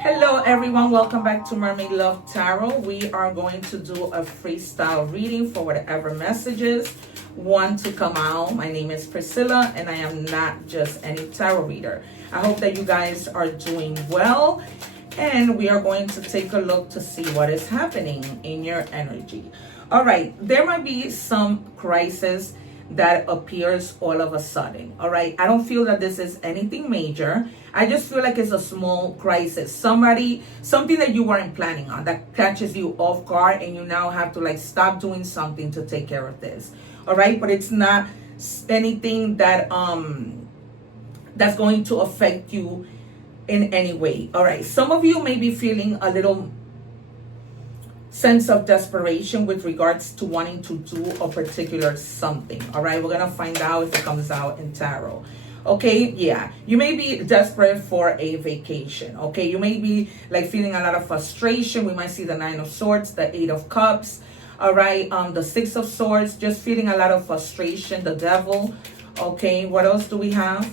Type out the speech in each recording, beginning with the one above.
Hello everyone, welcome back to Mermaid Love Tarot. We are going to do a freestyle reading for whatever messages want to come out. My name is Priscilla and I am not just any tarot reader. I hope that you guys are doing well, and we are going to take a look to see what is happening in your energy. All right, there might be some crisis that appears all of a sudden. All right, I don't feel that this is anything major. I just feel like it's a small crisis. Something that you weren't planning on that catches you off guard, and you now have to like stop doing something to take care of this. All right, but it's not anything that that's going to affect you in any way. All right, some of you may be feeling a little sense of desperation with regards to wanting to do a particular something. All right, we're gonna find out if it comes out in tarot. Okay, yeah, you may be desperate for a vacation. Okay, you may be like feeling a lot of frustration. We might see the Nine of Swords, the Eight of Cups. All right, the Six of Swords, just feeling a lot of frustration, the Devil. Okay, what else do we have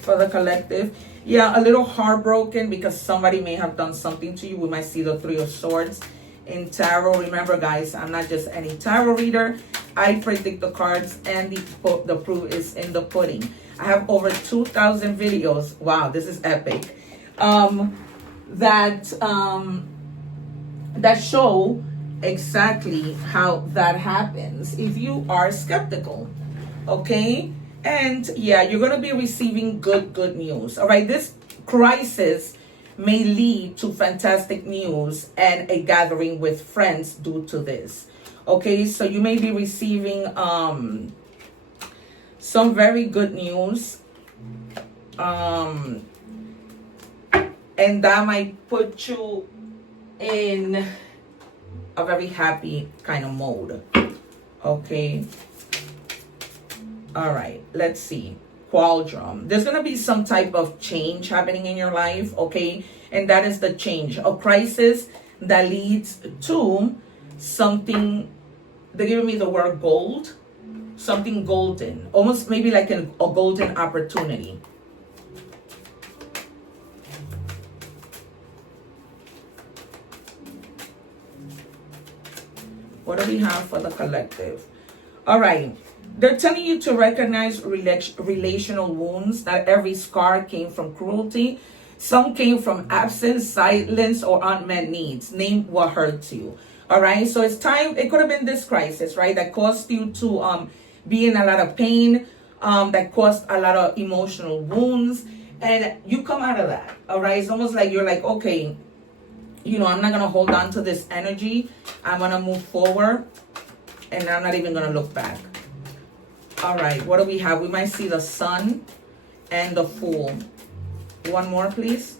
for the collective? Yeah, a little heartbroken because somebody may have done something to you. We might see the Three of Swords in tarot. Remember, guys, I'm not just any tarot reader. I predict the cards, and the proof is in the pudding. I have over 2,000 videos. Wow, this is epic. That show exactly how that happens if you are skeptical. Okay. And yeah, you're going to be receiving good news. All right. This crisis may lead to fantastic news and a gathering with friends due to this. Okay. So you may be receiving some very good news. And that might put you in a very happy kind of mode. Okay. All right, let's see. Quadrum. There's going to be some type of change happening in your life, okay? And that is the change. A crisis that leads to something. They're giving me the word gold. Something golden. Almost maybe like a golden opportunity. What do we have for the collective? All right. They're telling you to recognize relational wounds. Not every scar came from cruelty. Some came from absence, silence, or unmet needs. Name what hurts you. All right. So it's time. It could have been this crisis, right? That caused you to be in a lot of pain. That caused a lot of emotional wounds. And you come out of that. All right. It's almost like you're like, okay, you know, I'm not going to hold on to this energy. I'm going to move forward. And I'm not even going to look back. All right, what do we have? We might see the Sun and the Fool. One more, please.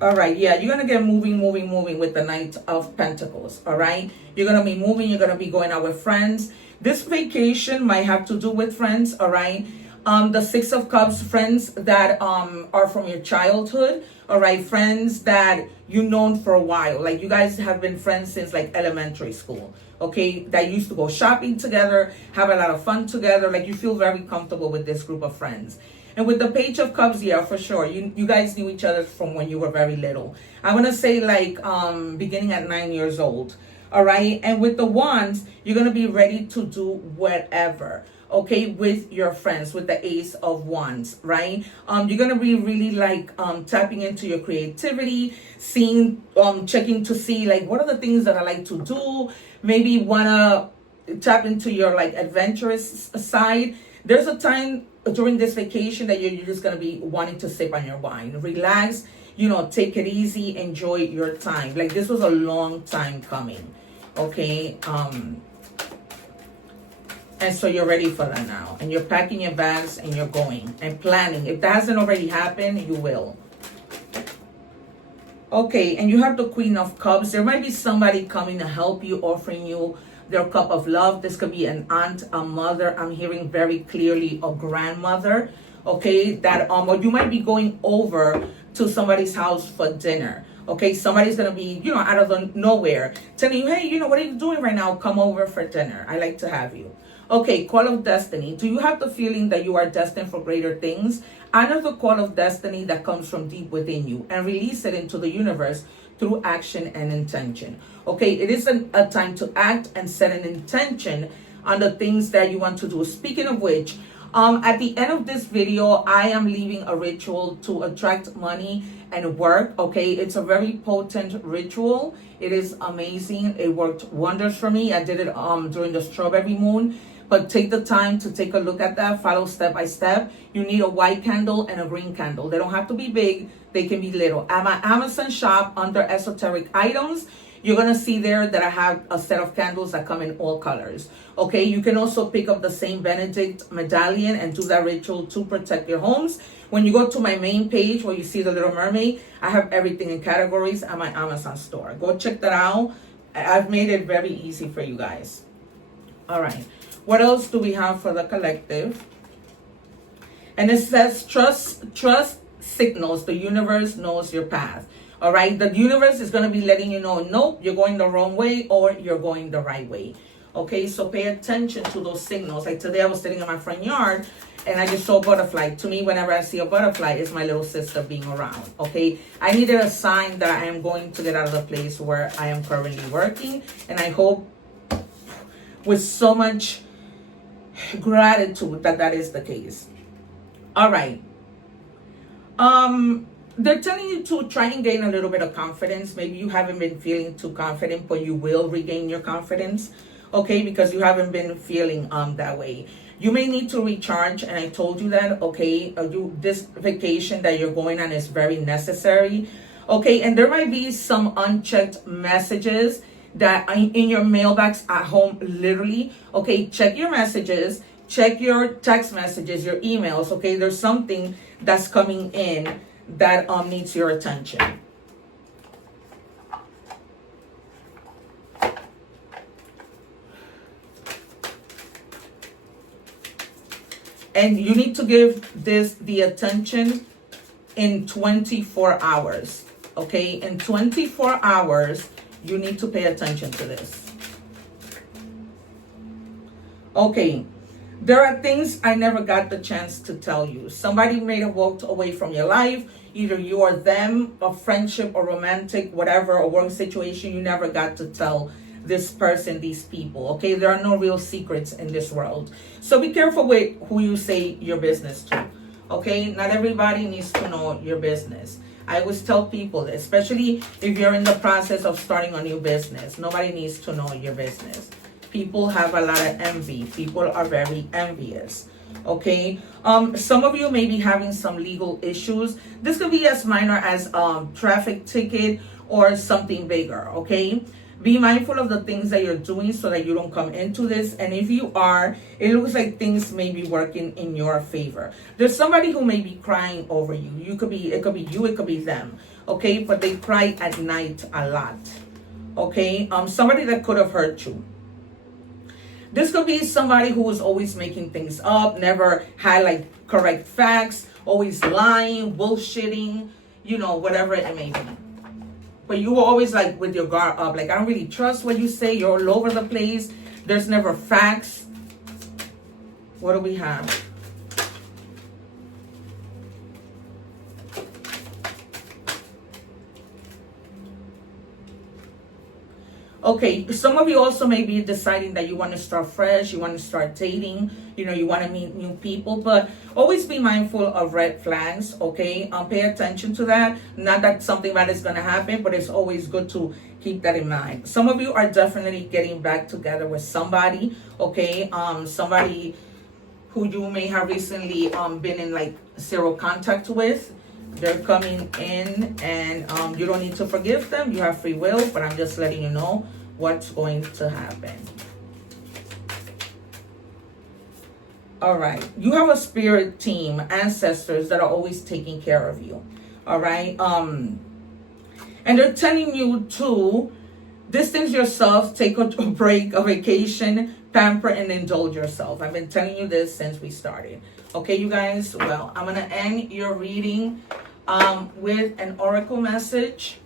All right, yeah, you're going to get moving with the Knight of Pentacles, all right? You're going to be moving. You're going to be going out with friends. This vacation might have to do with friends, all right? The Six of Cups, friends that are from your childhood, all right? Friends that you've known for a while. Like you guys have been friends since like elementary school, okay? That used to go shopping together, have a lot of fun together. Like you feel very comfortable with this group of friends. And with the Page of Cups, yeah, for sure. You guys knew each other from when you were very little. I want to say like beginning at 9 years old, all right? And with the Wands, you're going to be ready to do whatever. Okay, with your friends, with the Ace of Wands, right? You're gonna be really like tapping into your creativity, seeing, checking to see like what are the things that I like to do. Maybe wanna tap into your like adventurous side. There's a time during this vacation that you're just gonna be wanting to sip on your wine, relax, you know, take it easy, enjoy your time. Like this was a long time coming. Okay. And so you're ready for that now. And you're packing your bags and you're going and planning. If that hasn't already happened, you will. Okay, and you have the Queen of Cups. There might be somebody coming to help you, offering you their cup of love. This could be an aunt, a mother. I'm hearing very clearly a grandmother. Okay, that or you might be going over to somebody's house for dinner. Okay, somebody's gonna be, you know, out of the nowhere telling you, hey, you know, what are you doing right now? Come over for dinner. I like to have you. Okay, call of destiny. Do you have the feeling that you are destined for greater things? Honor the call of destiny that comes from deep within you and release it into the universe through action and intention. Okay, it is a time to act and set an intention on the things that you want to do. Speaking of which, at the end of this video, I am leaving a ritual to attract money and work. Okay, it's a very potent ritual. It is amazing. It worked wonders for me. I did it during the strawberry moon. But take the time to take a look at that. Follow step by step. You need a white candle and a green candle. They don't have to be big. They can be little. At my Amazon shop under esoteric items, you're going to see there that I have a set of candles that come in all colors. Okay, you can also pick up the Saint Benedict medallion and do that ritual to protect your homes. When you go to my main page where you see the Little Mermaid, I have everything in categories at my Amazon store. Go check that out. I've made it very easy for you guys. All right. What else do we have for the collective? And it says, trust signals. The universe knows your path. All right. The universe is going to be letting you know, nope, you're going the wrong way or you're going the right way. Okay. So pay attention to those signals. Like today I was sitting in my front yard and I just saw a butterfly. To me, whenever I see a butterfly, it's my little sister being around. Okay. I needed a sign that I am going to get out of the place where I am currently working. And I hope with so much gratitude that is the case. All right. They're telling you to try and gain a little bit of confidence. Maybe you haven't been feeling too confident, but you will regain your confidence. Okay, because you haven't been feeling that way. You may need to recharge, and I told you that. Okay, this vacation that you're going on is very necessary. Okay, and there might be some unchecked messages that in your mailbox at home, literally. Okay, check your messages, check your text messages, your emails. Okay, there's something that's coming in that needs your attention. And you need to give this the attention in 24 hours. Okay, in 24 hours, you need to pay attention to this. Okay, there are things I never got the chance to tell you. Somebody may have walked away from your life. Either you or them, a friendship or romantic, whatever, a work situation, you never got to tell this person, these people. Okay, there are no real secrets in this world. So be careful with who you say your business to. Okay, not everybody needs to know your business. I always tell people, especially if you're in the process of starting a new business, nobody needs to know your business. People have a lot of envy. People are very envious. Okay. Some of you may be having some legal issues. This could be as minor as traffic ticket or something bigger. Okay. Be mindful of the things that you're doing so that you don't come into this. And if you are, it looks like things may be working in your favor. There's somebody who may be crying over you. It could be you, it could be them. Okay, but they cry at night a lot. Okay, somebody that could have hurt you. This could be somebody who is always making things up, never had like correct facts, always lying, bullshitting, you know, whatever it may be. But you were always like with your guard up, like I don't really trust what you say. You're all over the place. There's never facts. What do we have? Okay, some of you also may be deciding that you want to start fresh, you want to start dating, you know, you want to meet new people, but always be mindful of red flags, okay? Pay attention to that. Not that something bad is going to happen, but it's always good to keep that in mind. Some of you are definitely getting back together with somebody, okay? Somebody who you may have recently been in like zero contact with. They're coming in and you don't need to forgive them. You have free will, but I'm just letting you know what's going to happen. All right. You have a spirit team, ancestors that are always taking care of you. All right. And they're telling you to distance yourself, take a break, a vacation, pamper, and indulge yourself. I've been telling you this since we started. Okay, you guys? Well, I'm going to end your reading with an oracle message.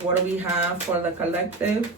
What do we have for the collective?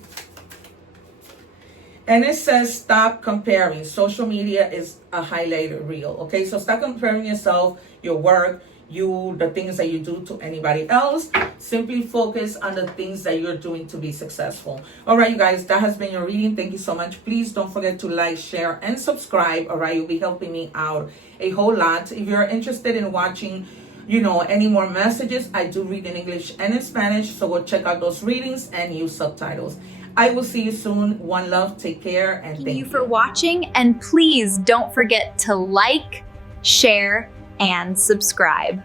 And it says stop comparing. Social media is a highlighted reel. Okay, so stop comparing yourself, your work, the things that you do to anybody else. Simply focus on the things that you're doing to be successful. All right, you guys, that has been your reading. Thank you so much. Please don't forget to like, share, and subscribe. All right, you'll be helping me out a whole lot. If you're interested in watching, any more messages, I do read in English and in Spanish, so go check out those readings and use subtitles. I will see you soon. One love, take care, and thank you for watching, and please don't forget to like, share, and subscribe.